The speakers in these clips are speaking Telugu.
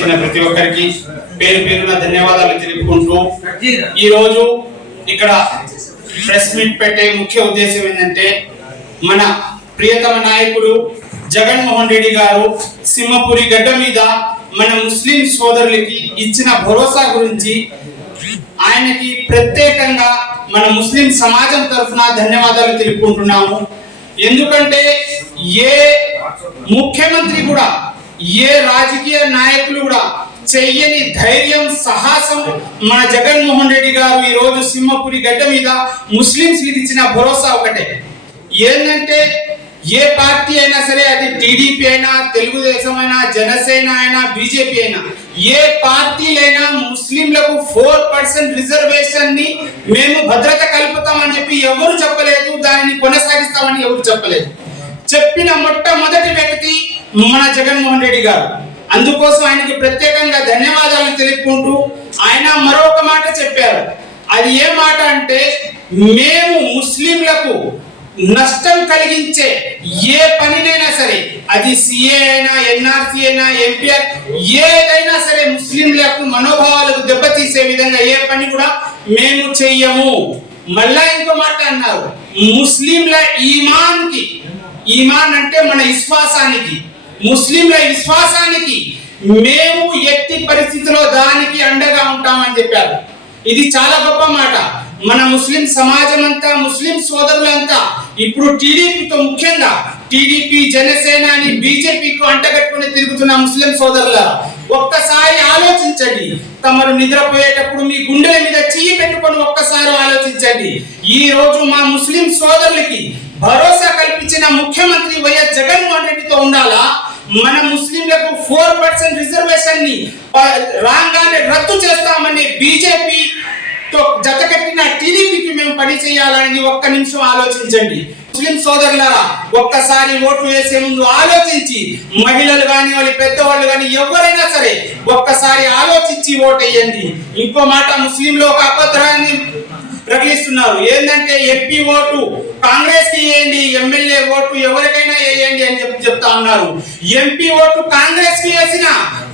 ప్రతి ఒక్కరికి పేరు పేరున ధన్యవాదాలు తెలుపుకుంటూ ఈ రోజు ఇక్కడ ప్రెస్ మీట్ పెట్టే ముఖ్య ఉద్దేశం ఏంటంటే మన ప్రియతమ నాయకుడు జగన్మోహన్ రెడ్డి గారు సింహపురి గడ్డ మీద మన ముస్లిం సోదరులకి ఇచ్చిన భరోసా గురించి ఆయనకి ప్రత్యేకంగా మన ముస్లిం సమాజం తరఫున ధన్యవాదాలు తెలుపుకుంటున్నాము. ఎందుకంటే ఏ ముఖ్యమంత్రి కూడా ఏ రాజకీయ నాయకులు కూడా చెయ్యని ధైర్యం సాహసం మన జగన్మోహన్ రెడ్డి గారు ఈ రోజు సింహపురి గడ్డ మీద ముస్లింస్ ఇచ్చిన భరోసా ఒకటే. ఏంటంటే ఏ పార్టీ అయినా సరే అది టీడీపీ అయినా తెలుగుదేశం అయినా జనసేన అయినా బీజేపీ అయినా ఏ పార్టీలైనా ముస్లింలకు ఫోర్ పర్సెంట్ రిజర్వేషన్ని మేము భద్రత కలుపుతామని చెప్పి ఎవరు చెప్పలేదు దానిని కొనసాగిస్తామని ఎవరు చెప్పలేదు. చెప్పిన మొట్టమొదటి వ్యక్తి మన జగన్మోహన్ రెడ్డి గారు. అందుకోసం ఆయనకి ప్రత్యేకంగా ధన్యవాదాలు తెలుపుకుంటూ ఆయన మరొక మాట చెప్పారు. అది ఏ మాట అంటే మేము ముస్లింలకు నష్టం కలిగించే ఏ పనినైనా సరే అది సిఏ అయినా ఎన్ఆర్సీ అయినా ఎంపీఆర్ ఏదైనా సరే ముస్లింలకు మనోభావాలకు దెబ్బతీసే విధంగా ఏ పని కూడా మేము చెయ్యము. మళ్ళా ఇంకో మాట అన్నారు ముస్లింల ఈమాన్కి ఈమాన్ అంటే మన విశ్వాసానికి ముస్లింల విశ్వాసానికి మేము ఎట్టి పరిస్థితిలో దానికి అండగా ఉంటామని చెప్పారు. ఇది చాలా గొప్ప మాట. మన ముస్లిం సమాజం అంతా ముస్లిం సోదరులంతా ఇప్పుడు టీడీపీతో ముఖ్యంగా టీడీపీ జనసేన అని బీజేపీకి అంటగట్టుకుని తిరుగుతున్న ముస్లిం సోదరుల ఒక్కసారి ఆలోచించండి. తమరు నిద్రపోయేటప్పుడు మీ గుండెల మీద చెయ్యి పెట్టుకొని ఒక్కసారి ఆలోచించండి. ఈ రోజు మా ముస్లిం సోదరులకి భరోసా కల్పించిన ముఖ్యమంత్రి వైఎస్ జగన్మోహన్ రెడ్డితో ఉండాలా? మన ముస్లింలకు ఫోర్ పర్సెంట్ రిజర్వేషన్ని రాగానే రద్దు చేస్తామని బీజేపీ తో జతకట్టిన టీడీపీకి మేము పని చేయాలని ఒక్క నిమిషం ఆలోచించండి. ముస్లిం సోదరులారా ఒక్కసారి ఓటు వేసే ముందు ఆలోచించి మహిళలు కానీ వాళ్ళు పెద్దవాళ్ళు కానీ ఎవరైనా సరే ఒక్కసారి ఆలోచించి ఓటు వేయండి. ఇంకో మాట ముస్లింలో ఒక అభద్రాన్ని ప్రకటిస్తున్నారు. ఏంటంటే ఎంపీ ఓటు కాంగ్రెస్కి వేయండి ఎమ్మెల్యే ఓటు ఎవరికైనా వేయండి అని చెప్పి చెప్తా ఉన్నారు ఎంపీ ఓటు కాంగ్రెస్కి వేసిన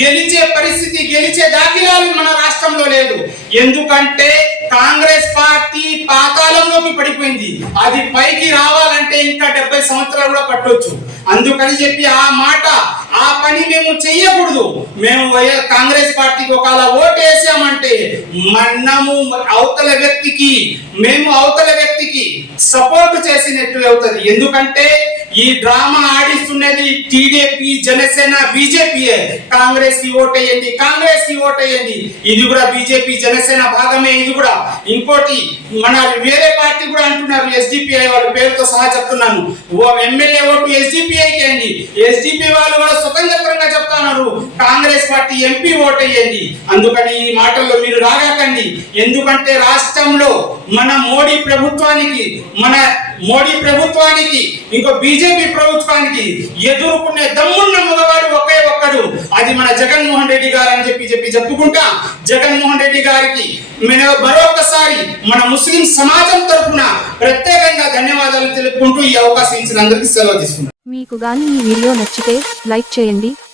గెలిచే పరిస్థితి గెలిచే దాఖలాలు మన రాష్ట్రంలో లేదు. ఎందుకంటే కాంగ్రెస్ పార్టీ పాతాళంలోకి పడిపోయింది. అది పైకి రావాలంటే ఇంకా డెబ్బై సంవత్సరాలు కూడా పట్టొచ్చు. అందుకని చెప్పి ఆ మాట మేము చెయ్యకూడదు. మేము వైఎస్ కాంగ్రెస్ పార్టీకి ఒకవేళ ఓటు వేసామంటే మనము అవతల వ్యక్తికి మేము అవతల వ్యక్తికి సపోర్ట్ చేసినట్టు అవుతుంది. ఎందుకంటే ఈ డ్రామా ఆడిస్తున్నది టీడీపీ జనసేన బీజేపీ కాంగ్రెస్కి ఓటేయండి కాంగ్రెస్కి ఓటేయండి. ఇది కూడా బీజేపీ జనసేన భాగమే ఇది కూడా. ఇంకోటి మన వేరే పార్టీ కూడా అంటున్నారు ఎస్డిపిఐ వాళ్ళ పేరుతో సహా చెప్తున్నాను. ఓ ఎమ్మెల్యే ఓటు ఎస్డిపిఐకి అండి. ఎస్డిపి వాళ్ళు కూడా స్వతంత్రంగా చెప్తున్నారు కాంగ్రెస్ పార్టీ ఎంపీ ఓటేయండి అందుకని ఈ మాటల్లో మీరు రాగాకండి. ఎందుకంటే రాష్ట్రంలో మన మోడీ ప్రభుత్వానికి మన మోడీ ప్రభుత్వానికి ఇంకో బీజేపీ ప్రభుత్వానికి ఎదుర్కొనే దమ్మున్న మగవాడు ఒకే ఒక్కడు. అది మన జగన్మోహన్ రెడ్డి గారు అని చెప్పి చెప్పి చెప్పుకుంటా. జగన్మోహన్ రెడ్డి గారికి మరొకసారి మన ముస్లిం సమాజం తరఫున ప్రత్యేకంగా ధన్యవాదాలు తెలుపుకుంటూ ఈ అవకాశం ఇచ్చినందుకు సెలవు తీసుకుంటాం మీకు గాని ఈ వీడియో నచ్చితే లైక్ చేయండి